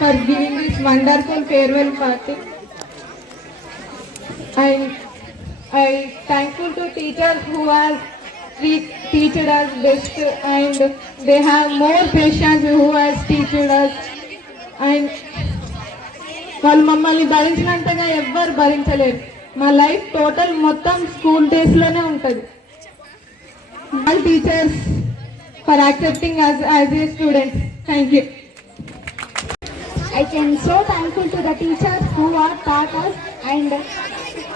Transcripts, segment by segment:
For giving this wonderful farewell party. I thankful to teachers who have teached us best, and they have more patience who has teached us, and వాళ్ళు మమ్మల్ని భరించినంతగా ఎవ్వరు భరించలేరు. మా life total మొత్తం school days లోనే ఉంటుంది. All teachers for accepting as a student. Thank you. I am so thankful to the teachers who are taught us, and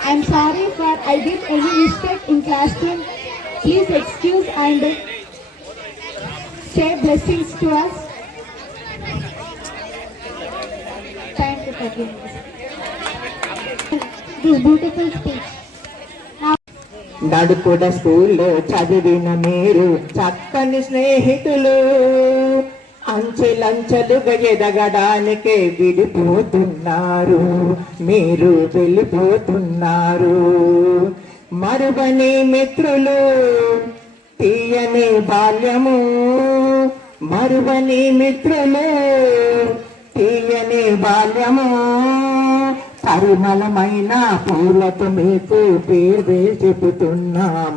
I am sorry for I did any mistake in classroom. Please excuse and say blessings to us. Thank you for giving this beautiful speech. నడుపుడ స్కూల్లో చదివిన మీరు చక్కని స్నేహితులు, అంచెలంచెలుగా ఎదగడానికే విడిపోతున్నారు, మీరు వెళ్ళిపోతున్నారు. మరువని మిత్రులు తీయని బాల్యము, మరువని మిత్రులు తీయని బాల్యము, పరిమళమైన పూలతో మీకు పేరు చెబుతున్నాం,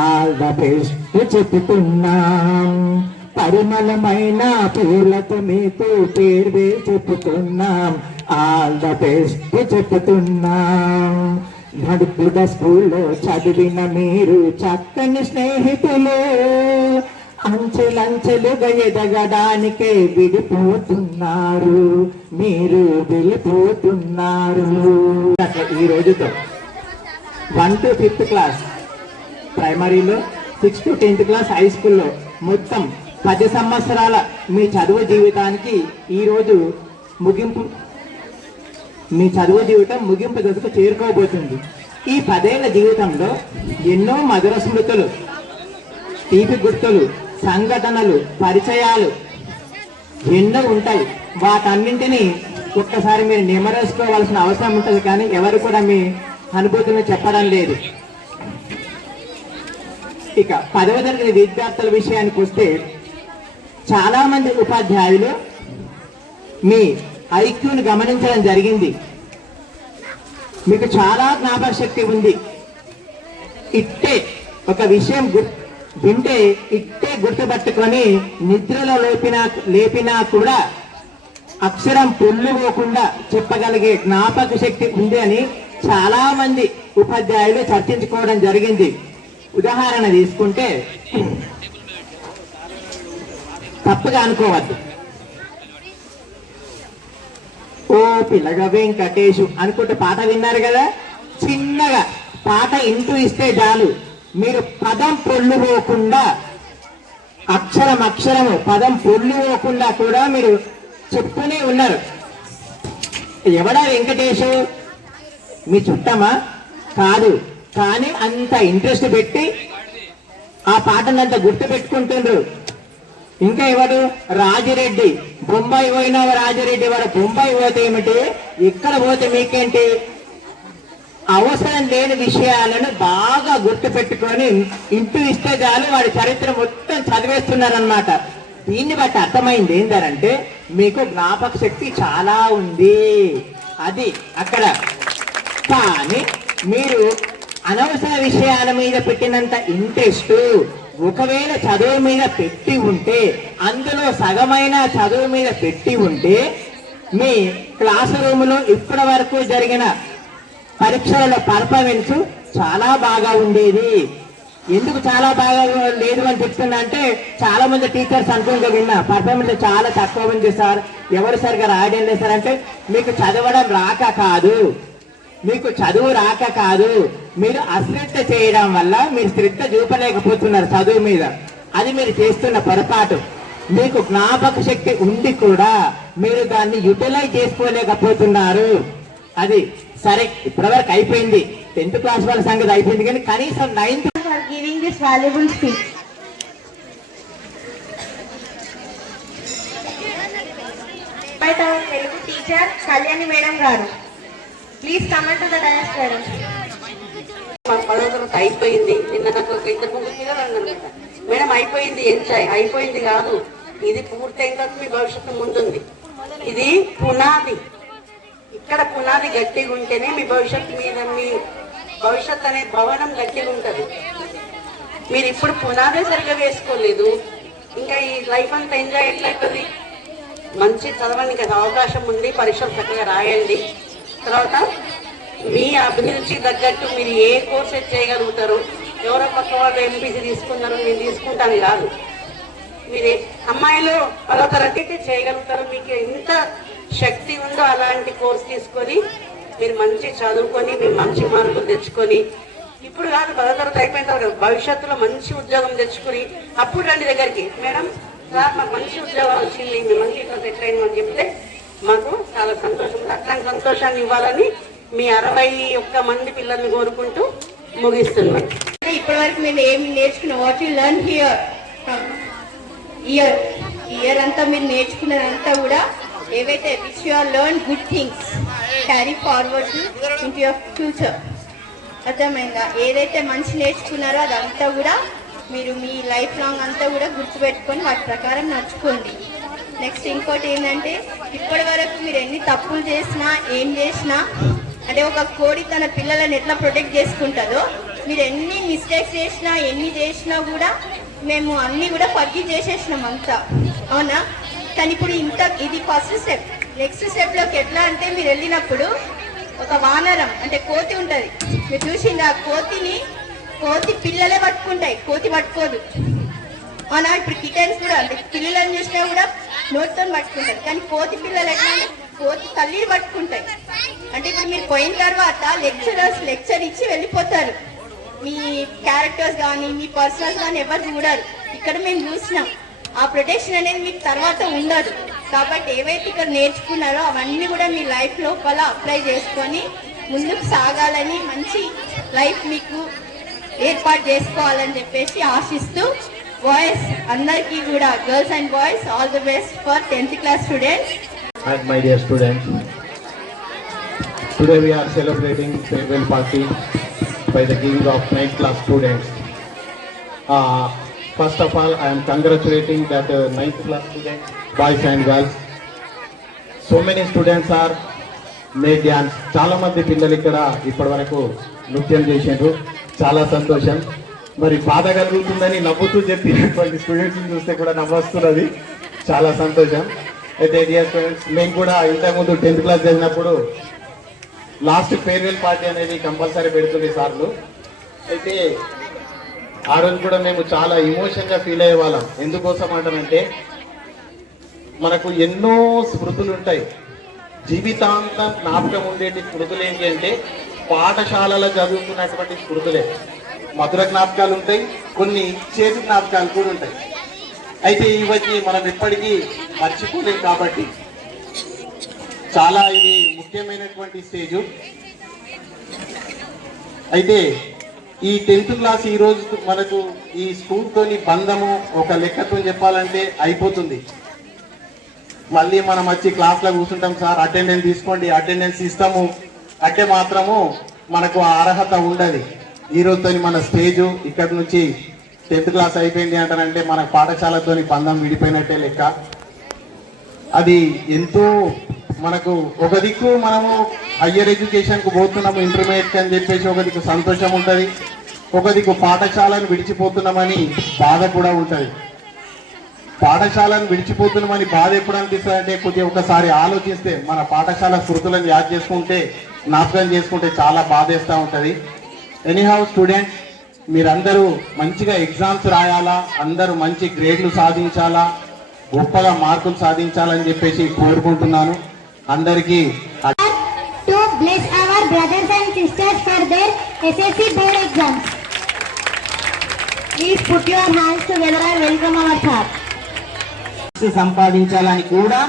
ఆల్ ద బెస్ట్ చెబుతున్నాం. పరిమళమైన పూలతో మీకు పేరు చెబుతున్నాం, ఆల్ ద బెస్ట్ చెబుతున్నాం. నడుపుడ స్కూల్లో చదివిన మీరు చక్కని స్నేహితులు, అంచెలంచెలుగా ఎదగడానికే విడిపోతున్నారు, మీరు వెళ్ళిపోతున్నారు. ఈ రోజుతో 1 to 5th క్లాస్ ప్రైమరీలో, 6 to 10th క్లాస్ హై స్కూల్లో మొత్తం 10 సంవత్సరాల మీ చదువు జీవితానికి ఈరోజు మీ చదువు జీవితం ముగింపు దశకు చేరుకోబోతుంది. ఈ 10 ఏళ్ల జీవితంలో ఎన్నో మధుర స్మృతులు, తీపి గుర్తులు, సంఘటనలు, పరిచయాలు ఎన్నో ఉంటాయి. వాటన్నింటినీ ఒక్కసారి మీరు నెమరేసుకోవాల్సిన అవసరం ఉంటుంది, కానీ ఎవరు కూడా మీ అనుభూతులను చెప్పడం లేదు. ఇక 10వ తరగతి విద్యార్థుల విషయానికి వస్తే చాలా మంది ఉపాధ్యాయులు మీ ఐక్యూని గమనించడం జరిగింది. మీకు చాలా జ్ఞాపక శక్తి ఉంది. ఇట్టే ఒక విషయం వింటే ఇట్టే గుర్తుపట్టుకొని నిద్రలో లేపినా కూడా అక్షరం పొల్లుపోకుండా చెప్పగలిగే జ్ఞాపక శక్తి ఉంది అని చాలా మంది ఉపాధ్యాయులు చర్చించుకోవడం జరిగింది. ఉదాహరణ తీసుకుంటే, తప్పుగా అనుకోవద్దు, ఓ పిల్లగ వెంకటేశు అనుకుంటే పాట విన్నారు కదా, చిన్నగా పాట ఇంటూ ఇస్తే చాలు మీరు పదం పొల్లుపోకుండా, అక్షరము పదం పొల్లుపోకుండా కూడా మీరు చెప్తూనే ఉన్నారు. ఎవడా వెంకటేశు? మీ చుట్టమా? కాదు, కానీ అంత ఇంట్రెస్ట్ పెట్టి ఆ పాటనంత గుర్తు పెట్టుకుంటుండ్రు. ఇంకా ఎవరు? రాజిరెడ్డి. బొంబాయి పోయినావు రాజిరెడ్డి, వాడు బొంబాయి పోతే ఏమిటి, ఇక్కడ పోతే మీకేంటి? అవసరం లేని విషయాలను బాగా గుర్తు పెట్టుకొని ఇంటూ ఇస్తే చాలు వాడి చరిత్ర మొత్తం చదివేస్తున్నారన్నమాట. దీన్ని బట్టి అర్థమైంది ఏంటంటే మీకు జ్ఞాపక శక్తి చాలా ఉంది, అది అక్కడ. కానీ మీరు అనవసర విషయాల మీద పెట్టినంత ఇంట్రెస్ట్ ఒకవేళ చదువు మీద పెట్టి ఉంటే, అందులో సగమైన చదువు మీద పెట్టి ఉంటే, మీ క్లాస్ రూమ్లో ఇప్పటి వరకు జరిగిన పరీక్షల పర్ఫార్మెన్స్ చాలా బాగా ఉండేది. ఎందుకు చాలా బాగా లేదు అని చెప్తున్నా అంటే చాలా మంది టీచర్స్ అనుకుంటే విన్నా పర్ఫార్మెన్స్ చాలా తక్కువ ఉంది సార్, ఎవరు సరిగా రాయడం లేదు సార్ అంటే మీకు చదవడం రాక కాదు, మీకు చదువు రాక కాదు, మీరు అశ్రద్ధ చేయడం వల్ల మీరు శ్రద్ధ చూపలేకపోతున్నారు చదువు మీద. అది మీరు చేస్తున్న పొరపాటు. మీకు జ్ఞాపక శక్తి ఉండి కూడా మీరు దాన్ని యూటిలైజ్ చేసుకోలేకపోతున్నారు. అది సరే, ఇప్పటివరకు అయిపోయింది, 10th క్లాస్ వాళ్ళ సంగతి అయిపోయింది, కానీ కనీసం 9th For giving this valuable speech. By our Telugu teacher Kalyani Madam garu. Please come to the dais madam. మా 10వ తరగతి అయిపోయింది. నిన్న నాకు ఒక ఇద్దరు ముగ్గురు పిల్లలు అన్నమాట, మేడం అయిపోయింది, ఎంజాయ్ అయిపోయింది కాదు, ఇది పూర్తయిన తర్వాత మీ భవిష్యత్తు ముందుంది. ఇది పునాది. ఇక్కడ పునాది గట్టిగా ఉంటేనే మీ భవిష్యత్తు మీద మీ భవిష్యత్తు అనే భవనం గట్టిగా ఉంటుంది. మీరు ఇప్పుడు పునాదే సరిగ్గా వేసుకోలేదు, ఇంకా ఈ లైఫ్ అంతా ఎంజాయ్ ఎట్లయితుంది? మంచి చదవడానికి కదా అవకాశం ఉంది, పరీక్షలు చక్కగా రాయండి. తర్వాత మీ అభిరుచి తగ్గట్టు మీరు ఏ కోర్స్ చేయగలుగుతారు. ఎవరో పక్క వాళ్ళు ఎంపీసీ తీసుకున్నారు నేను తీసుకుంటాను కాదు, మీరు అమ్మాయిలు 10వ తరగతి చేయగలుగుతారు. మీకు ఎంత శక్తి ఉందో అలాంటి కోర్స్ తీసుకొని మీరు మంచి చదువుకొని మీరు మంచి మార్కులు తెచ్చుకొని, ఇప్పుడు కాదు 10వ తరగతి అయిపోయిన తర్వాత భవిష్యత్తులో మంచి ఉద్యోగం తెచ్చుకొని అప్పుడు రండి దగ్గరికి, మేడం సార్ మాకు మంచి ఉద్యోగం వచ్చింది, మేము మంచి ఇట్లా సెటిల్ అయినా అని చెప్తే మాకు చాలా సంతోషం. అట్లాంటి సంతోషాన్ని ఇవ్వాలని మీ 61 మంది పిల్లల్ని కోరుకుంటూ ముగిస్తున్నాను. ఇప్పటి వరకు మీరు ఏమి నేర్చుకున్న what you learn here year అంతా మీరు నేర్చుకున్నదంతా కూడా ఏవైతే which you are learn good things carry forward into your future. అర్థమైందా? ఏదైతే మంచి నేర్చుకున్నారో అదంతా కూడా మీరు మీ లైఫ్ లాంగ్ అంతా కూడా గుర్తుపెట్టుకొని వాటి ప్రకారం నడుచుకోండి. నెక్స్ట్ ఇంకోటి ఏంటంటే, ఇప్పటి వరకు మీరు ఎన్ని తప్పులు చేసినా ఏం చేసినా, అంటే ఒక కోడి తన పిల్లలను ఎట్లా ప్రొటెక్ట్ చేసుకుంటుందో, మీరు ఎన్ని మిస్టేక్స్ చేసినా ఎన్ని చేసినా కూడా మేము అన్నీ కూడా ఫర్గివ్ చేసేసినాం అంతా, అవునా? కానీ ఇప్పుడు ఇది ఫస్ట్ స్టెప్. నెక్స్ట్ స్టెప్లోకి ఎట్లా అంటే, మీరు వెళ్ళినప్పుడు ఒక వానరం అంటే కోతి ఉంటుంది, మీరు చూసింది ఆ కోతి పిల్లలే పట్టుకుంటాయి, కోతి పట్టుకోదు, అవునా? ఇప్పుడు కిటన్స్ కూడా అంటే పిల్లలను చూసినా కూడా నోటితో పట్టుకుంటారు, కానీ కోతి పిల్లలు ఎట్లా కోతి తల్లిని పట్టుకుంటాయి. అంటే ఇప్పుడు మీరు పోయిన తర్వాత లెక్చర్ ఇచ్చి వెళ్ళిపోతారు, మీ క్యారెక్టర్స్ కానీ మీ పర్సనల్స్ కానీ ఎవరు చూడరు. ఇక్కడ మేము చూసినాం ఆ ప్రొటెక్షన్ అనేది మీకు తర్వాత ఉండదు. కాబట్టి ఏవైతే ఇక్కడ నేర్చుకున్నారో అవన్నీ కూడా మీ లైఫ్ లోపల అప్లై చేసుకొని ముందుకు సాగాలని, మంచి లైఫ్ మీకు ఏర్పాటు చేసుకోవాలని చెప్పేసి ఆశిస్తూ, బాయ్స్ అందరికీ కూడా, girls and boys, all the best for 10th class students. And my dear students, today we are celebrating farewell party by the giving of 9th class students. First of all, I am congratulating that 9th class students, boys and girls. So many students are made dance. చాలా మంది పిల్లలు ఇక్కడ ఇప్పటి వరకు నృత్యం చేసిండ్రు, చాలా సంతోషం. మరి బాధ కలుగుతుందని నవ్వుతూ చెప్పినటువంటి స్టూడెంట్స్ని చూస్తే కూడా నవ్వొస్తున్నది, చాలా సంతోషం. అయితే డియర్ స్టూడెంట్స్, మేము కూడా ఇంతకుముందు 10th class చదివినప్పుడు లాస్ట్ ఫేర్వెల్ పార్టీ అనేది కంపల్సరీ పెడుతుంది సార్లు. అయితే ఆ రోజు కూడా మేము చాలా ఇమోషన్గా ఫీల్ అయ్యే వాళ్ళం. ఎందుకోసం అంటామంటే, మనకు ఎన్నో స్మృతులు ఉంటాయి, జీవితాంతం జ్ఞాపకం ఉండేటి స్మృతులు ఏంటి అంటే పాఠశాలలో చదువుకున్నటువంటి స్మృతులే. మధుర జ్ఞాపకాలు ఉంటాయి, కొన్ని చేదు జ్ఞాపకాలు కూడా ఉంటాయి. అయితే ఇవన్నీ మనం ఎప్పటికీ మర్చిపోలేం. కాబట్టి చాలా ఇది ముఖ్యమైనటువంటి స్టేజు. అయితే ఈ 10th class ఈరోజు మనకు ఈ స్కూల్తోని బంధము ఒక లెక్కతో చెప్పాలంటే అయిపోతుంది. మళ్ళీ మనం వచ్చి క్లాస్లో కూర్చుంటాం, సార్ అటెండెన్స్ తీసుకోండి, అటెండెన్స్ ఇస్తాము అంటే మాత్రము మనకు ఆ అర్హత ఉండదు. ఈ రోజుతో మన స్టేజు ఇక్కడ నుంచి 10th class అయిపోయింది అంటారంటే మన పాఠశాలతోని బంధం విడిపోయినట్టే లెక్క. అది ఎంతో మనకు ఒక దిక్కు మనము హయ్యర్ ఎడ్యుకేషన్కు పోతున్నాము, ఇంటర్మీడియట్కి అని చెప్పేసి ఒక దిక్కు సంతోషం ఉంటుంది, ఒక దిక్కు పాఠశాలను విడిచిపోతున్నామని బాధ కూడా ఉంటుంది. పాఠశాలను విడిచిపోతున్నామని బాధ ఎప్పుడు అనిపిస్తుంది అంటే, కొద్దిగా ఒకసారి ఆలోచిస్తే మన పాఠశాల స్మృతులను యాద్ చేసుకుంటే, జ్ఞాపకం చేసుకుంటే చాలా బాధేస్తూ ఉంటుంది. ఎనీహౌ స్టూడెంట్స్, మీరందరూ మంచిగా ఎగ్జామ్స్ రాయాలా, అందరూ మంచి గ్రేడ్లు సాధించాలా, గొప్పగా మార్కులు సాధించాలని చెప్పేసి కోరుకుంటున్నాను. అందరికీ To bless our brothers and sisters for their SSC board exams. Please put your hands together and welcome our sir. సంపాదించాలని కూడా,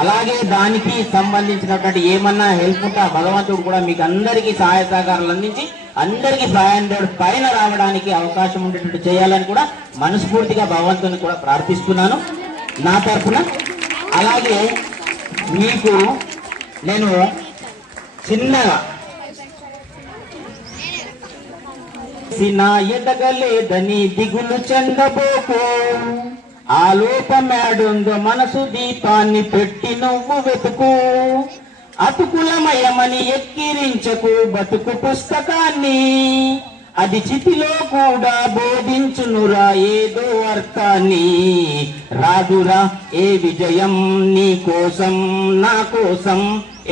అలాగే దానికి సంబంధించినటువంటి ఏమన్నా హెల్ప్ ఉంటే భగవంతుడు కూడా మీకు అందరికీ సహాయ సహకారాలు అందించి అందరికీ 500 పైన రావడానికి అవకాశం ఉండేటట్టు చేయాలని కూడా మనస్ఫూర్తిగా భగవంతుని కూడా ప్రార్థిస్తున్నాను నా తరఫున. అలాగే మీకు నేను చిన్నగా ఎదగలేదని దిగులు చెందబోకు, ఆలోపమేడుందో మనసు దీపాన్ని పెట్టి నువ్వు వెతుకు, అతుకులమయమని ఎక్కిరించకు బతుకు పుస్తకాన్ని, అది చితిలో కూడా బోధించునురా ఏదో అర్థాన్ని, రాదురా ఏ విజయం నీ కోసం నా కోసం,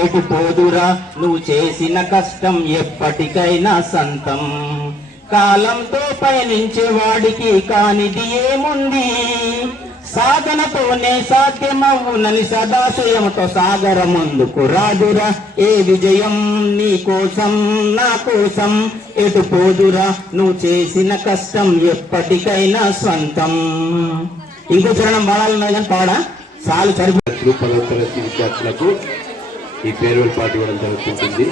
ఎటు పోదురా నువ్వు చేసిన కష్టం ఎప్పటికైనా సంతం, కాలంతో పయనించే వాడికి కానిది ఏముంది, సాధనతోనే సాధ్యమవునని సదాశయంతో సాగర ముందుకు, రాదురా ఏ విజయం నీ కోసం నా కోసం, ఎటు పోదురా నువ్వు చేసిన కష్టం ఎప్పటికైనా స్వంతం. ఇంకో చరణం పాడాలన్నా కానీ పాడా చాలు సరిపో. 10వ తరగతి విద్యార్థులకు ఈ ఫేర్వెల్ పార్టీ ఇవ్వడం జరుగుతుంటుంది.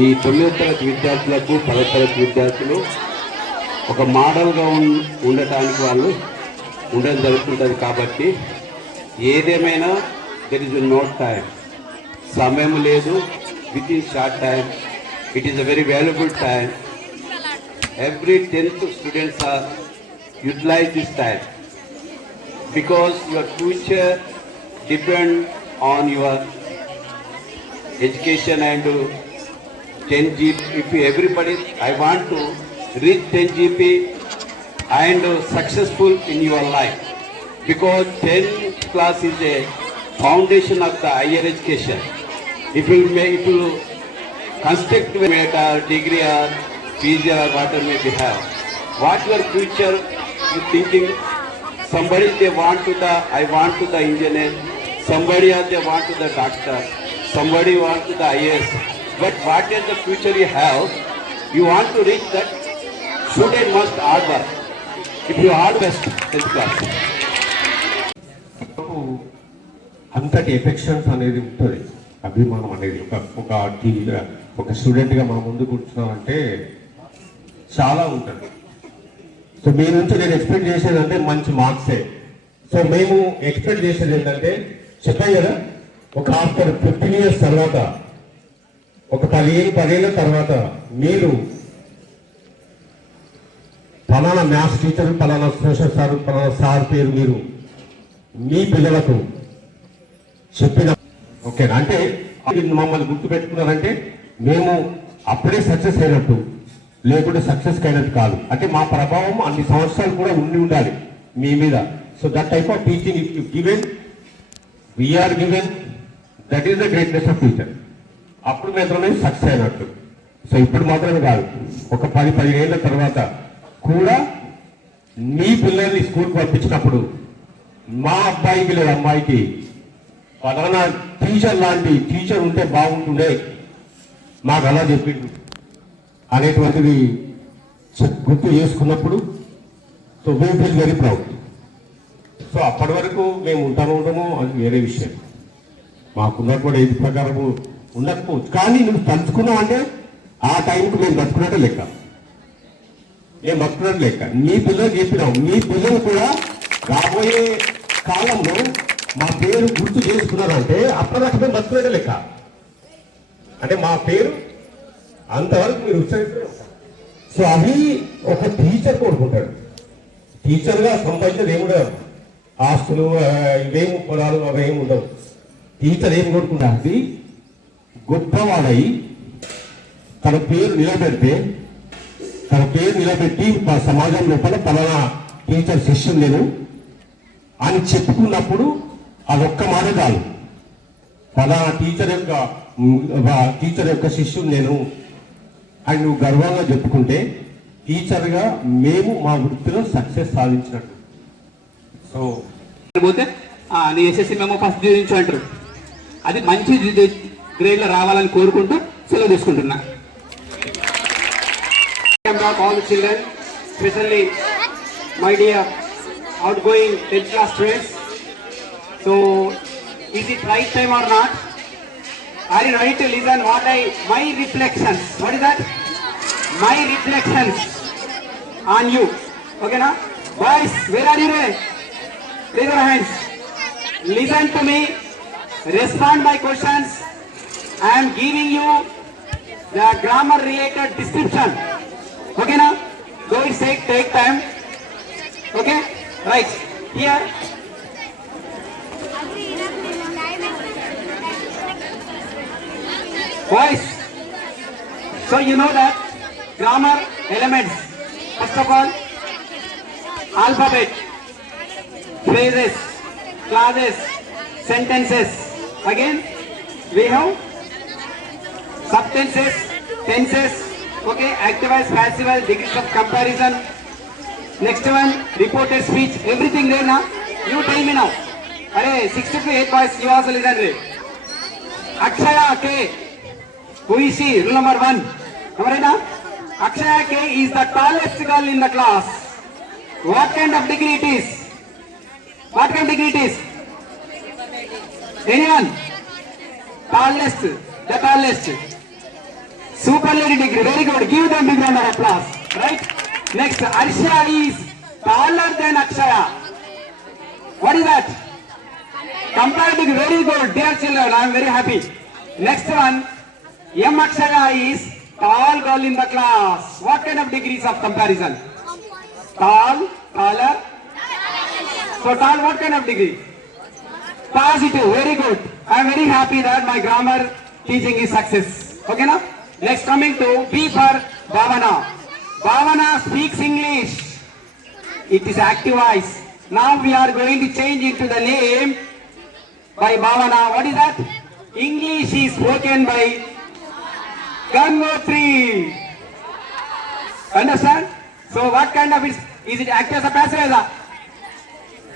ఈ 9వ తరగతి విద్యార్థులకు 10వ తరగతి విద్యార్థులు ఒక మోడల్గా ఉండటానికి వాళ్ళు ఉండడం జరుగుతుంటుంది. కాబట్టి ఏదేమైనా దెర్ ఇస్ నో టైం, సమయం లేదు. Within short time it is a very valuable time. Every 10th students are utilise this time because your future depend on your education and 10 GP. If everybody, I want to reach 10 GP and successful in your life, because 10th class is a foundation of the higher education. If you construct with a degree or PG or whatever may be have, what your future you thinking? Somebody they want to the, I want to the engineer, somebody they want to the doctor, somebody want to the IAS. But what is the future you have? You want to reach that, student must hard work. If you hard best 10th class. అంతటి affections అనేది ఉంటుంది, అభిమానం అనేది ఒక స్టూడెంట్గా మా ముందు కూర్చున్నామంటే చాలా ఉంటుంది. సో మీ నుంచి నేను ఎక్స్పెక్ట్ చేసేది అంటే మంచి మార్క్సే. సో మేము ఎక్స్పెక్ట్ చేసేది ఏంటంటే చెప్పాను కదా, ఒక ఆఫ్టర్ 15 years తర్వాత, ఒక 10 ఏళ్ళ తర్వాత మీరు ఫలానా మ్యాథ్స్ టీచర్, ఫలానా సోషల్ సార్, ఫలానా సార్ పేరు మీరు మీ పిల్లలకు చెప్పిన, ఓకేనా? అంటే మమ్మల్ని గుర్తుపెట్టుకున్నారంటే మేము అప్పుడే సక్సెస్ అయినట్టు, లేకుంటే సక్సెస్ అయినట్టు కాదు. అంటే మా ప్రభావం అన్ని సంవత్సరాలు కూడా ఉండాలి మీ మీద. So that type of teaching if you given, we are given, that is the greatness of teacher. అప్పుడు మాత్రమే సక్సెస్ అయినట్టు. సో ఇప్పుడు మాత్రమే కాదు, ఒక 10 ఏళ్ళ తర్వాత కూడా మీ పిల్లల్ని స్కూల్కి పంపించినప్పుడు మా అబ్బాయికి లేదా అమ్మాయికి ఫలానా టీచర్ లాంటి టీచర్ ఉంటే బాగుంటుండే, మాకు అలా చెప్పిండు అనేటువంటిది గుర్తు చేసుకున్నప్పుడు, so we feel very proud. So అప్పటి వరకు మేము ఉంటామో అది వేరే విషయం. మాకున్నటువంటి ఏది ప్రకారము ఉండకపోవచ్చు, కానీ నువ్వు తలుచుకున్నావు అంటే ఆ టైంకి మేము బతుకున్నట్టే లెక్క, మేము బతుకున్నట్టు లెక్క. మీ పిల్లలు చెప్పినాం, మీ పిల్లలు కూడా రాబోయే కాలంలో మా పేరు గుర్తు చేసుకున్నారంటే అప్పటిదాకా మేము బతుకున్నట్టే లెక్క. అంటే మా పేరు అంతవరకు మీరు ఉత్సహిస్తారు. సో అవి ఒక టీచర్ కోరుకుంటాడు. టీచర్గా సంపాదించేది ఏముండదు, ఆస్తులు ఇవేమి పొలాలు అవేమి ఉండవు. టీచర్ ఏం కోరుకుంటారు, అది గొప్పవాడై తన పేరు నిలబెడితే, తన పేరు నిలబెట్టి సమాజం లోపల పలానా టీచర్ శిష్యులు నేను అని చెప్పుకున్నప్పుడు అదొక్క మాట కాదు, పలానా టీచర్ యొక్క శిష్యుడు నేను అని నువ్వు గర్వంగా చెప్పుకుంటే టీచర్గా మేము మా వృత్తిలో సక్సెస్ సాధించినట్టు. సో పోతే నీ ఎస్ఎస్సి మేము ఫస్ట్ నుంచి అంటారు. అది మంచి గ్రేడ్లో రావాలని కోరుకుంటూ సెలవు తీసుకుంటున్నా. All the children, especially my dear outgoing 10th class students. So, is it right time or not? Are you ready to listen my reflections? What is that? My reflections on you. Okay, now? Boys, where are you? Raise your hands. Listen to me. Respond my questions. I am giving you the grammar related description. Okay, now? Go and take time. Okay? Right. Here. Boys, so you know that grammar elements. First of all, alphabet, phrases, clauses, sentences. Again, we have subtenses, tenses, okay, active voice, passive voice, degrees of comparison. Next one, reported speech, everything there now. You tell me now. Arey, 6 to 8 boys, you also listen to it. Akshaya K. Who is she? Rule number 1. Now? Akshaya K is the tallest girl in the class. What kind of degree it is? What kind of degree it is? Anyone? Tallest. The tallest. Superlative degree. Very good. Give them big round of applause. Right? Next, Arsha is taller than Akshaya. What is that? Comparative. Very good. Dear children, I am very happy. Next one. M. Akshaya is tall girl in the class. What kind of degrees of comparison? Tall, taller. So tall, what kind of degree? Positive. Very good. I am very happy that my grammar teaching is success. Okay, now? Next, coming to B for Bhavana. Bhavana speaks English. It is active voice. Now we are going to change into the name by Bhavana. What is that? English is spoken by Gangotri. Understand? So what kind of is it active as a passive as a?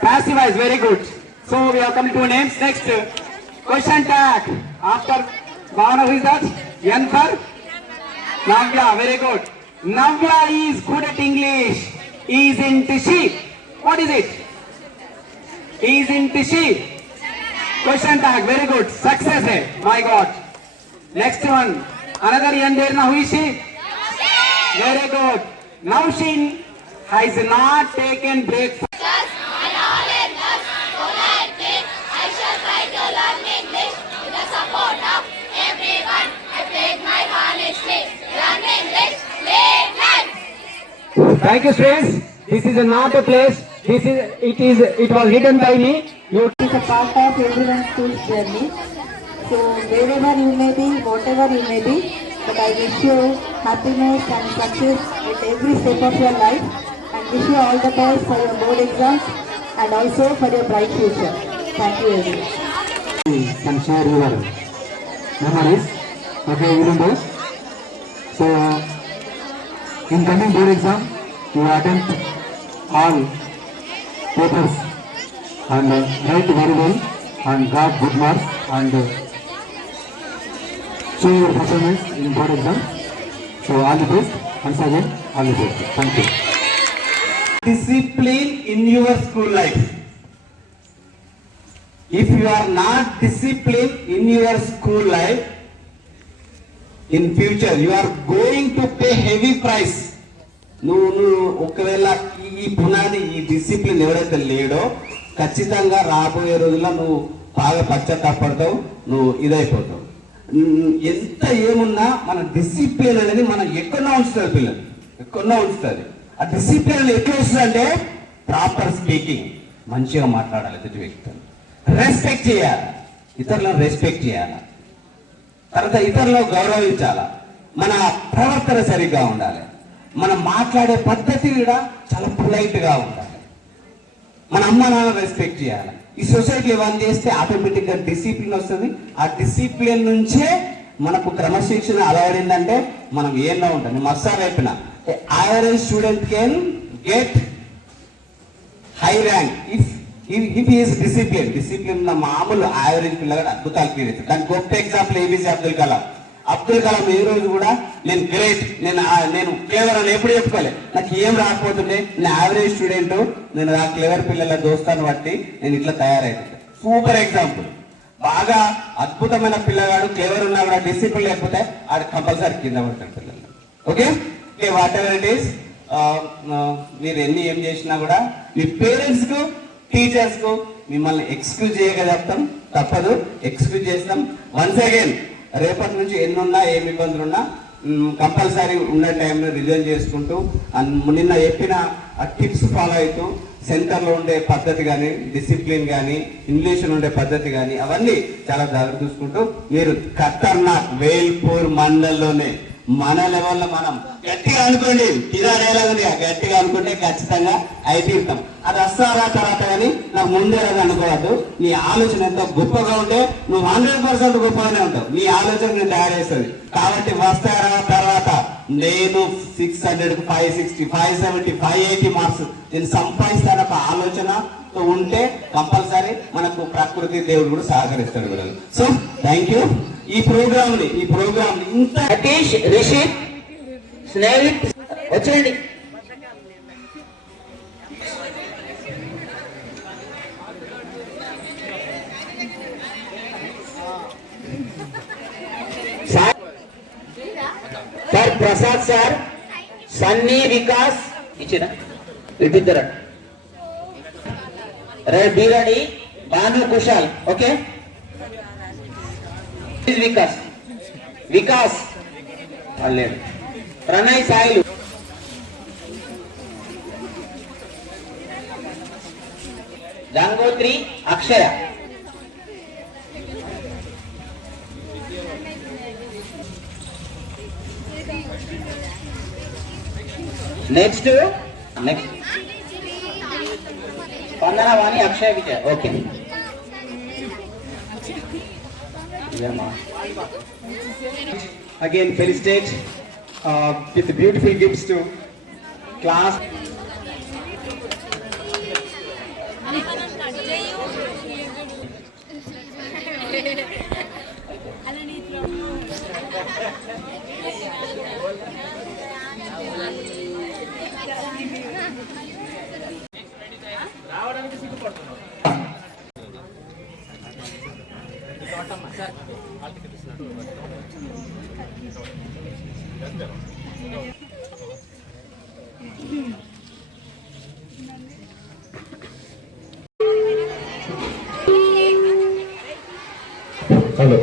Passive voice. Very good. So we have come to names. Next, question tag. After Bhavana, who is that? N for Navya. Very good. Navya is good at English. Isn't she? What is it? Isn't she? Question tag. Very good. Success. Hai. My God. Next one. Another N there. Now who is she? Very good. Now she has not taken breakfast. Thank you, students. This is not a place. It was written by me. It is a part of everyone's school's journey. So wherever you may be, whatever you may be, but I wish you happiness and success at every step of your life, and wish you all the best for your board exams and also for your bright future. Thank you everyone. Can share your memories. Okay, even though. So in coming board exam, you attempt all papers and write very well and got good marks and show your performance in board exam. So all the best. Once again, all the best. Thank you. Discipline in your school life. If you are not disciplined in your school life, in future you are going to pay heavy price. నువ్వు ఒకవేళ ఈ పునాది ఈ discipline ఎవరైతే లేడో ఖచ్చితంగా రాబోయే రోజుల్లో నువ్వు బాగా పశ్చాత్తాపడతావు, నువ్వు ఇదైపోతావు. ఎంత ఏమున్నా మన డిసిప్లిన్ అనేది మనం ఎక్కడో ఉంచుతుంది, పిల్లలు ఎక్కడో ఉంచుతుంది. ఆ డిసిప్లిన్ ఎట్లా వస్తుంది అంటే ప్రాపర్ స్పీకింగ్, మంచిగా మాట్లాడాలి, ఎదుటి వ్యక్తులు రెస్పెక్ట్ చేయాలి, ఇతరులను రెస్పెక్ట్ చేయాలి, తర్వాత ఇతరులను గౌరవించాలి, మన ప్రవర్తన సరిగ్గా ఉండాలి, మనం మాట్లాడే పద్ధతి కూడా చాలా పొలైట్గా ఉండాలి, మన అమ్మ నాన్న రెస్పెక్ట్ చేయాలి. ఈ సొసైటీలో ఏమని చేస్తే ఆటోమేటిక్గా డిసిప్లిన్ వస్తుంది. ఆ డిసిప్లిన్ నుంచే మనకు క్రమశిక్షణ అలవడిందంటే మనం ఏమో ఉంటాం. మస్సార్ అయిపోయిన average student can get high rank if is discipline ఉన్న మామూలు యావరేజ్ పిల్లగాడు అద్భుతాలు క్రియేట్ చేస్తారు. దానికి గొప్ప ఎగ్జాంపుల్ ఏపీజే అబ్దుల్ కలాం. అబ్దుల్ కలాం ఏ రోజు కూడా నేను గ్రేట్, నేను క్లేవర్ అని ఎప్పుడు చెప్పుకోలేదు. నాకు ఏం రాకపోతుంటే నేను యావరేజ్ స్టూడెంట్, నేను ఆ క్లేవర్ పిల్లల దోస్తాను బట్టి నేను ఇట్లా తయారైతుంది. Super example. బాగా అద్భుతమైన పిల్లగాడు క్లేవర్ ఉన్నా కూడా డిసిప్లిన్ లేకపోతే ఆడు కంపల్సరీ కింద పడతాడు పిల్లలు. Okay okay what ever it is, మీరు ఏం చేసినా కూడా మీ పేరెంట్స్ కు టీచర్స్ కు మిమ్మల్ని ఎక్స్క్యూజ్ చేయక చెప్తాం, తప్పదు, ఎక్స్క్యూజ్ చేస్తాం. వన్స్ అగైన్ రేపటి నుంచి ఎన్నున్నా ఏమి ఇబ్బందులు ఉన్నా కంపల్సరీ ఉన్న టైంలో రిజైన్ చేసుకుంటూ నిన్న చెప్పిన టిప్స్ ఫాలో అవుతూ సెంటర్లో ఉండే పద్ధతి కానీ, డిసిప్లిన్ కానీ, ఇంగ్లీష్లో ఉండే పద్ధతి కానీ అవన్నీ చాలా జాగ్రత్త చూసుకుంటూ మీరు ఖతర్నాక్ వేల్పూర్ మండలంలోనే మన లెవెల్లో మనం గట్టిగా అనుకోండి, గట్టిగా అనుకుంటే ఖచ్చితంగా అయితీరుతాం. అది వస్తారా తర్వాత కానీ నాకు ముందే అది అనుకోవద్దు. నీ ఆలోచన ఎంతో గొప్పగా ఉంటే నువ్వు 100% గొప్పగానే ఉంటావు. నీ ఆలోచన నేను తయారు చేస్తుంది కాబట్టి వస్తారా తర్వాత నేను 600, 560, 570, 580 మార్క్స్ నేను సంపాదిస్తాను ఒక ఆలోచనతో ఉంటే కంపల్సరీ మనకు ప్రకృతి దేవుడు కూడా సహకరిస్తాడు కూడా. So thank you. ఈ ప్రోగ్రామ్ ని ఇంత సతీష్, రిషిత్, స్నేహిత్ వచ్చేయండి. సార్ ప్రసాద్ సార్, సన్నీ, వికాస్ ఇచ్చిన ఇద్దరు బీరడి, భాను, కుశాల్. ఓకే వికాస్ లేదు, Pranay, Sailu. Gangotri, Akshaya. Next Spandana, Vani, Akshaya, Vijay. Okay Again, felicitate with the beautiful gifts to class. Hello.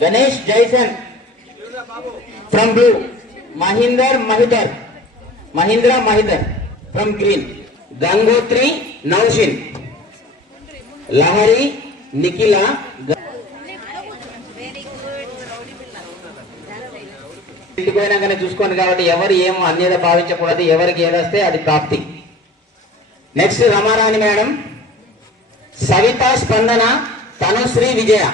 Ganesh Jason from blue, Mahindra Mahidar from green, Gangotri Naushin, Lahari Nikila. ఇంటిపోయినాకనే చూసుకోండి కాబట్టి ఎవరు ఏమో అన్యత భావించకూడదు. ఎవరికి ఏదొస్తే అది ప్రాప్తి. నెక్స్ట్ రమారాణి మేడం, సవిత, స్పందన, తనుశ్రీ, విజయ.